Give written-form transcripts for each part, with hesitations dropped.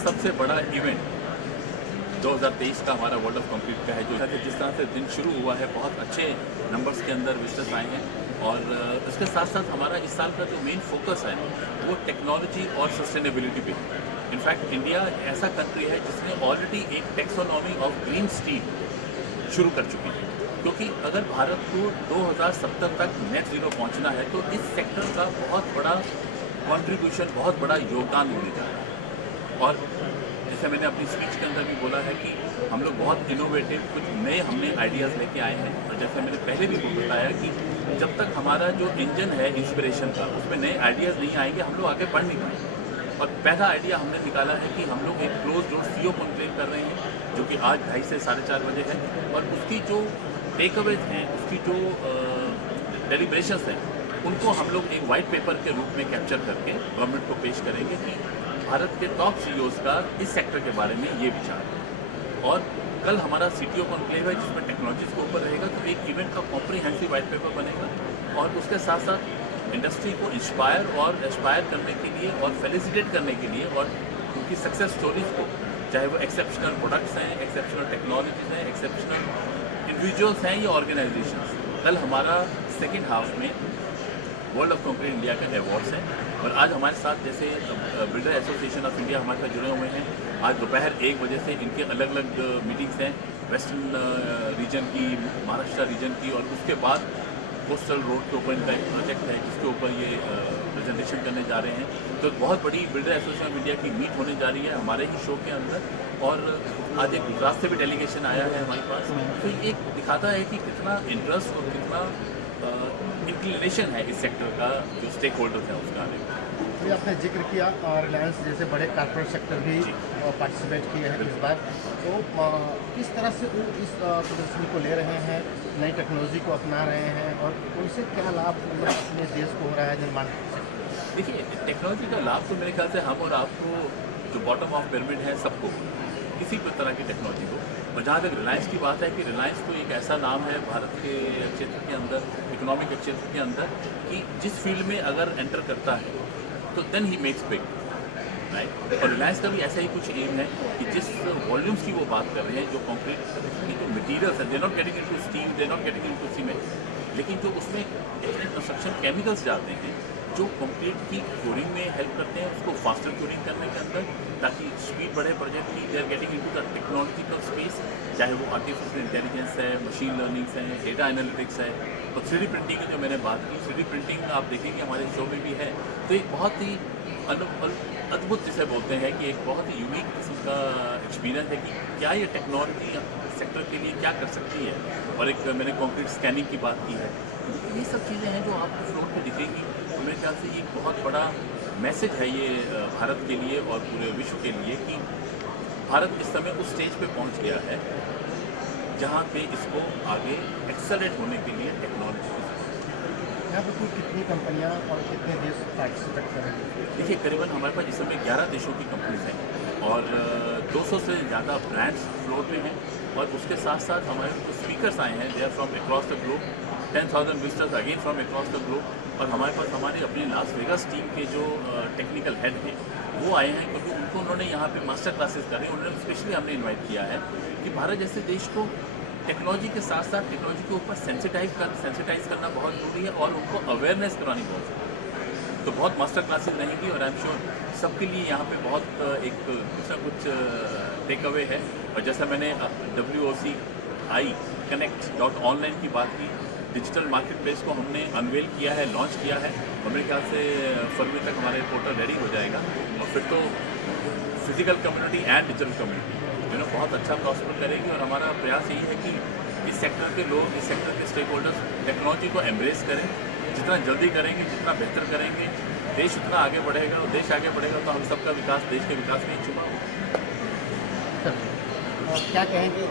सबसे बड़ा इवेंट 2023 का हमारा वर्ल्ड ऑफ कंक्रीट का है, जो जिस तरह से दिन शुरू हुआ है बहुत अच्छे नंबर्स के अंदर विजिटर्स आए हैं। और इसके साथ साथ हमारा इस साल का जो मेन फोकस है वो टेक्नोलॉजी और सस्टेनेबिलिटी पे है। इनफैक्ट इंडिया ऐसा कंट्री है जिसने ऑलरेडी एक टैक्सोनॉमी ऑफ ग्रीन स्टील शुरू कर चुकी है, क्योंकि अगर भारत को 2070 तक नेट ज़ीरो पहुंचना है तो इस सेक्टर का बहुत बड़ा कंट्रीब्यूशन, बहुत बड़ा योगदान होने जा रहा है। और जैसे मैंने अपनी स्पीच के अंदर भी बोला है कि हम लोग बहुत इनोवेटिव कुछ नए हमने आइडियाज़ लेके आए हैं। और जैसे मैंने पहले भी बताया कि जब तक हमारा जो इंजन है इंस्पिरेशन का उसमें नए आइडियाज़ नहीं आएंगे हम लोग आगे बढ़ नहीं पाएंगे। और पहला आइडिया हमने निकाला है कि हम लोग एक क्लोज डोर सीओ कॉन्क्लेव कर रहे हैं, जो कि आज 2:30 से 4:30 बजे है। और उसकी जो टेक अवेज हैं, उसकी जो डेलिब्रेशंस हैं, उनको हम लोग एक वाइट पेपर के रूप में कैप्चर करके गवर्नमेंट को पेश करेंगे कि भारत के टॉप सीईओज़ का इस सेक्टर के बारे में ये विचार है। और कल हमारा सीटीओ कॉन्क्लेव है जिसमें टेक्नोलॉजीज़ के ऊपर रहेगा, तो एक इवेंट का कॉम्प्रिहेंसिव वाइट पेपर बनेगा। और उसके साथ साथ इंडस्ट्री को इंस्पायर और एस्पायर करने के लिए और फेलिसिटेट करने के लिए और उनकी सक्सेस स्टोरीज़ को, चाहे वो एक्सेप्शनल प्रोडक्ट्स हैं, एक्सेप्शनल टेक्नोलॉजीज़ हैं, एक्सेप्शनल इंडिविजुअल्स हैं या ऑर्गेनाइजेशंस। कल हमारा सेकेंड हाफ में वर्ल्ड ऑफ कंक्रीट इंडिया के अवार्ड्स हैं। और आज हमारे साथ जैसे बिल्डर एसोसिएशन ऑफ इंडिया हमारे साथ जुड़े हुए हैं। आज दोपहर 1 बजे से इनके अलग अलग मीटिंग्स हैं, वेस्टर्न रीजन की, महाराष्ट्र रीजन की, और उसके बाद कोस्टल रोड के ऊपर इनका एक प्रोजेक्ट है जिसके ऊपर ये प्रेजेंटेशन करने जा रहे हैं। तो बहुत बड़ी बिल्डर एसोसिएशन ऑफ इंडिया की मीट होने जा रही है हमारे ही शो के अंदर। और आज एक गुजरात से भी डेलीगेशन आया है हमारे पास। तो ये एक दिखाता है कि कितना इंटरेस्ट और कितना इंक्लिनेशन है इस सेक्टर का, जो स्टेक होल्डर्स हैं उसका आने में। ये आपने जिक्र किया रिलायंस जैसे बड़े कॉर्पोरेट सेक्टर भी पार्टिसिपेट किए हैं इस बार, तो किस तरह से वो इस प्रदर्शनी को ले रहे हैं, नई टेक्नोलॉजी को अपना रहे हैं और उनसे क्या लाभ मतलब अपने देश को हो रहा है निर्माण से? देखिए, टेक्नोलॉजी का लाभ तो मेरे ख्याल से हम और आपको, जो बॉटम ऑफ पिरामिड है, सबको किसी भी तरह की टेक्नोलॉजी को। और जहाँ तक रिलायंस की बात है कि रिलायंस तो एक ऐसा नाम है भारत के क्षेत्र के अंदर, इकोनॉमिक क्षेत्र के अंदर, कि जिस फील्ड में अगर एंटर करता है तो then he makes big, right. और रिलायंस का भी ऐसा ही कुछ एम है कि जिस वॉल्यूम्स की वो बात कर रहे हैं, जो कंक्रीट की जो मटीरियल्स है, they not getting into steel, they not getting into cement, लेकिन जो उसमें डिफरेंट कंस्ट्रक्शन केमिकल्स जाते हैं जो कंक्रीट की क्योरिंग में हेल्प करते हैं, उसको फास्टर क्योरिंग करने के अंदर, ताकि स्पीड बढ़े प्रोजेक्ट की। They are getting into the technological space, चाहे वो आर्टिफिशियल इंटेलिजेंस है, मशीन लर्निंग्स है, डेटा एनालिटिक्स है, और 3D प्रिंटिंग की जो मैंने बात की, 3D प्रिंटिंग आप देखेंगे हमारे शो में भी है। तो एक बहुत ही अद्भुत जिसे बोलते हैं कि एक बहुत ही यूनिक किस्म का एक्सपीरियंस है कि क्या ये टेक्नोलॉजी सेक्टर के लिए क्या कर सकती है। और एक मैंने कंक्रीट स्कैनिंग की बात की है। ये सब चीज़ें हैं जो आपको फ्लोर पर दिखेगी। तो मेरे ख्याल से ये एक बहुत बड़ा मैसेज है ये भारत के लिए और पूरे विश्व के लिए कि भारत इस समय उस स्टेज पे पहुंच गया है जहां पे इसको आगे एक्सेलरेट होने के लिए टेक्नोलॉजी की जरूरत है। यहाँ पर कुल कितनी कंपनियाँ और कितने देश पार्टिसिपेट करेंगे? देखिए, करीबन हमारे पास इस समय 11 देशों की कंपनीज हैं और 200 से ज़्यादा ब्रांड्स फ्लोर पे हैं। और उसके साथ साथ हमारे जो स्पीकर्स आए हैं, they are from across the globe, 10,000 visitors again from across the globe. और हमारे पास हमारे अपने लास वेगास टीम के जो टेक्निकल हेड हैं वो आए हैं, क्योंकि उनको उन्होंने यहाँ पे मास्टर क्लासेस करे। उन्होंने स्पेशली हमने इन्वाइट किया है कि भारत जैसे देश को टेक्नोलॉजी के साथ साथ टेक्नोलॉजी के ऊपर सेंसिटाइज करना बहुत जरूरी है और उनको अवेयरनेस करानी बहुत जरूरी है। तो बहुत मास्टर क्लासेस रहेंगी और आई एम श्योर सबके लिए यहाँ पे बहुत एक कुछ ना कुछ टेक अवे है। और जैसा मैंने WOCI connect.online की बात की, डिजिटल मार्केट प्लेस को हमने अनवेल किया है, लॉन्च किया है, और मेरे ख्याल से फरवरी तक हमारे पोर्टल रेडी हो जाएगा। और फिर तो physical community and digital community बहुत अच्छा प्रॉस्पर करेगी। और हमारा प्रयास यही है कि इस सेक्टर के लोग, इस सेक्टर के स्टेक होल्डर्स टेक्नोलॉजी को एम्ब्रेस करें। जितना जल्दी करेंगे, जितना बेहतर करेंगे, देश उतना आगे बढ़ेगा। और देश आगे बढ़ेगा तो हम सबका विकास देश के विकास में ही छुपा होगा। और क्या कहेंगे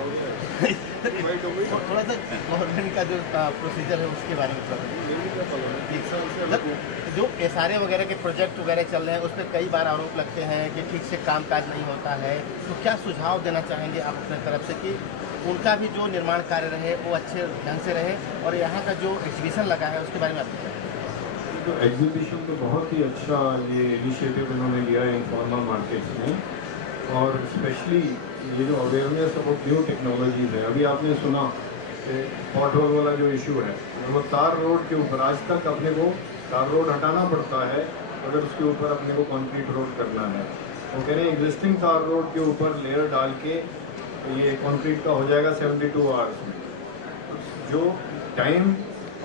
थोड़ा सा गवर्नमेंट का जो प्रोसीजर है उसके बारे में मतलब जो SRA वगैरह के प्रोजेक्ट वगैरह चल रहे हैं उस पर कई बार आरोप लगते हैं कि ठीक से कामकाज नहीं होता है, तो क्या सुझाव देना चाहेंगे आप अपने तरफ से कि उनका भी जो निर्माण कार्य रहे वो अच्छे ढंग से रहे? और यहाँ का जो एग्जीबिशन लगा है उसके बारे में आप बताएं। तो एग्जीबिशन तो बहुत ही अच्छा ये इनिशिएटिव उन्होंने लिया है इनफॉर्मल मार्केट्स में। और स्पेशली ये जो अवेयरनेस अबाउट न्यू टेक्नोलॉजीज़ है, अभी आपने सुना पॉट होल वाला जो इशू है, वो तार रोड के ऊपर आज तक अपने को तार रोड हटाना पड़ता है अगर उसके ऊपर अपने को कंक्रीट रोड करना है। वो कह रहे हैं एग्जिस्टिंग तार रोड के ऊपर लेयर डाल के ये कंक्रीट का हो जाएगा 72 आवर्स में। जो टाइम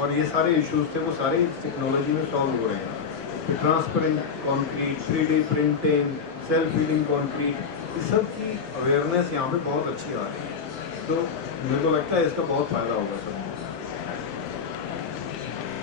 और ये सारे इश्यूज थे वो सारे इस टेक्नोलॉजी में सॉल्व हो रहे हैं। Transparent concrete, 3D printing, self healing concrete, इस सब की अवेयरनेस यहाँ पे बहुत अच्छी आ रही है। तो मेरे को लगता है इसका बहुत फ़ायदा होगा सब।